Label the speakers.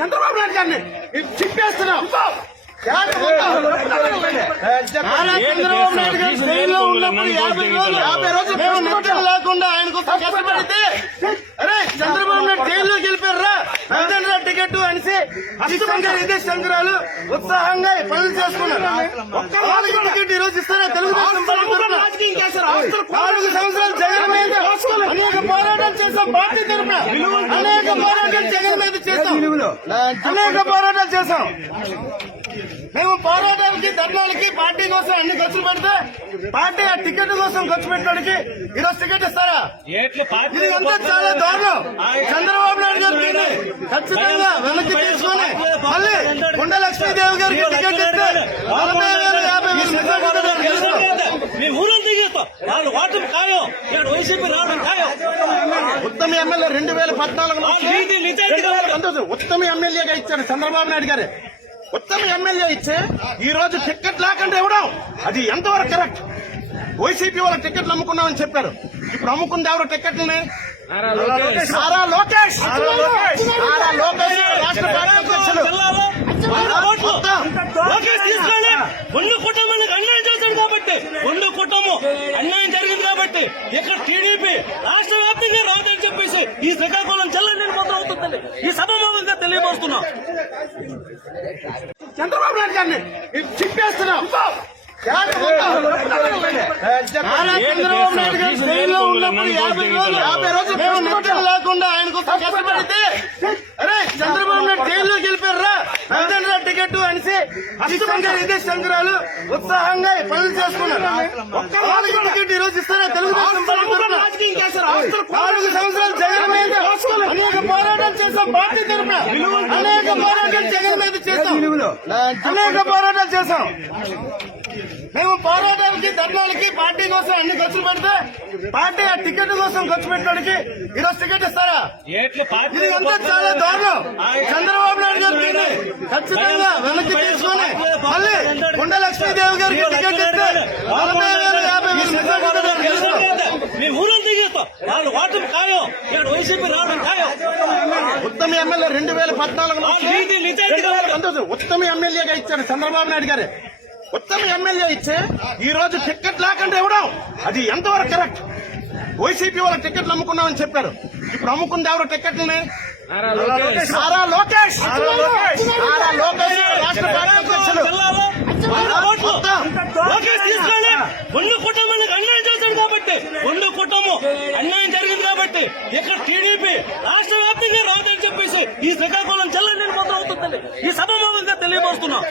Speaker 1: చంద్రబాబు నాయుడు గారిని చింపేస్తున్నాం నారా చంద్రబాబు నాయుడు గారు జైల్లో ఉన్నప్పుడు యాభై రోజులు యాభై రోజులు మేము లేకుండా కష్టపడితే అరే చంద్రబాబు నాయుడు జైల్లోకి వెళ్ళిపోయారా నందన్ టికెట్ అనేసి అష్టంగా ఇదే సంక్రాలు ఉత్సాహంగా పనులు చేసుకున్నారు ఒక్క టికెట్ ఈ రోజు ఇస్తారా తెలుగుదేశం? నాలుగు సంవత్సరాలు జగన్ మీద అనేక పోరాటాలు చేశాం పార్టీ తరఫున అనేక పోరాటాలు చేశాం అనేక పోరాటాలు చేశాం. మేము పోరాటానికి ధర్నాలకి పార్టీ కోసం అన్ని ఖర్చులు పెడితే పార్టీ ఆ టికెట్ కోసం ఖర్చు పెట్టడానికి ఈరోజు టికెట్ ఇస్తారా? ఇది అంతా చాలా దారుణం. చంద్రబాబు నాయుడు గారు ఖచ్చితంగా వెనక్కి తీసుకొని మళ్ళీ కొండ లక్ష్మీదేవి గారికి టికెట్ ఇస్తే నలభై వేలు యాభై వేలు మెజారిటీతో గెలుస్తాం.
Speaker 2: మీ ఊరంతా దిగేస్తాం వాళ్ళు ఓటమి ఖాయం. ఇక్కడ వైసీపీ రావడం ఖాయం.
Speaker 1: ఉత్తమ ఎమ్మెల్యే రెండు వేల పద్నాలుగులో అందుకు ఉత్తమ ఎమ్మెల్యేగా ఇచ్చాడు చంద్రబాబు నాయుడు గారు. ఉత్తమ ఎమ్మెల్యే ఇచ్చే ఈ రోజు టికెట్ లేకుండా ఇవ్వడం అది ఎంతవరకు కరెక్ట్? వైసీపీ వాళ్ళ టికెట్లు అమ్ముకున్నామని చెప్పారు. ఇప్పుడు అమ్ముకుంది ఎవరు టికెట్లని? నారా లోకేష్. లోకేష్. రాష్ట్ర
Speaker 2: రెండు కుటుంబానికి అన్యాయం చేశాడు కాబట్టి. రెండు కుటుంబం అన్యాయం జరిగింది కాబట్టి. ఇక్కడ టీడీపీ రాష్ట్ర వ్యాప్తంగా రాదని చెప్పేసి ఈ శ్రీకాకుళం జిల్లా ఈ సభాముఖంగా తెలియపరుస్తున్నాం
Speaker 1: చంద్రబాబు నాయుడు గారిని చంద్రబాబు నాయుడు గారు జైల్లో ఉన్నప్పుడు యాభై రోజులు యాభై రోజులు మేము లేకుండా ఆయన కోసం కష్టపడితే అరే చంద్రబాబు నాయుడు జైల్లోకి వెళ్ళిపోయారా నందన్ టికెట్ అనేసి అష్టంగా ఇదే సంక్రాలు ఉత్సాహంగా పనులు చేసుకున్నారు. ఒక్క టికెట్ ఈ రోజు ఇస్తారా? తెలుగుదేశం పార్టీ తరఫున? నాలుగు సంవత్సరాలు జగన్ మీద అనేక పోరాటాలు చేశాం పార్టీ తరఫున అనేక పోరాటాలు జగన్ మీద చేశాం అనేక పోరాటాలు చేశాం మేము పోరాటానికి ధర్నాలకి పార్టీ కోసం అన్ని ఖర్చులు పెడితే పార్టీ ఆ టికెట్ కోసం ఖర్చు పెట్టడానికి ఈరోజు టికెట్ ఇస్తారా ఇది అంతా చాలా దారుణం చంద్రబాబు నాయుడు గారు దీన్ని ఖచ్చితంగా వెనక్కి తీసుకొని మళ్ళీ కొండ లక్ష్మీదేవి గారికి టికెట్ ఇస్తే నలభై వేలు యాభై వేలు మెజారిటీతో గెలుస్తాం.
Speaker 2: మీ ఊరంతా దిగేస్తాం వాళ్ళు ఓటమి ఖాయం. ఇక్కడ వైసీపీ రావడం ఖాయం.
Speaker 1: ఉత్తమ ఎమ్మెల్యే రెండు వేల పద్నాలుగులో అందుకు ఉత్తమ ఎమ్మెల్యేగా ఇచ్చాడు చంద్రబాబు నాయుడు గారు. ఉత్తమ ఎమ్మెల్యే ఇచ్చే ఈ రోజు టికెట్ లేకుండా ఇవ్వడం అది ఎంతవరకు కరెక్ట్? వైసీపీ వాళ్ళ టికెట్లు అమ్ముకున్నామని చెప్పారు. ఇప్పుడు అమ్ముకుంది ఎవరు టికెట్లని? నారా లోకేష్. నారా లోకేష్. రాష్ట్ర
Speaker 2: వంద ఓట్లు లోకేష్ తీసుకొని రెండు కుటుంబానికి అన్యాయం చేశాడు కాబట్టి రెండు కుటుంబం అన్యాయం జరిగింది కాబట్టి ఇక్కడ టీడీపీ రాష్ట్ర వ్యాప్తంగా రాదని చెప్పేసి ఈ శ్రీకాకుళం జిల్లా నేను మొదలవుతుందండి ఈ సభాముఖంగా తెలియపరుస్తున్నాం.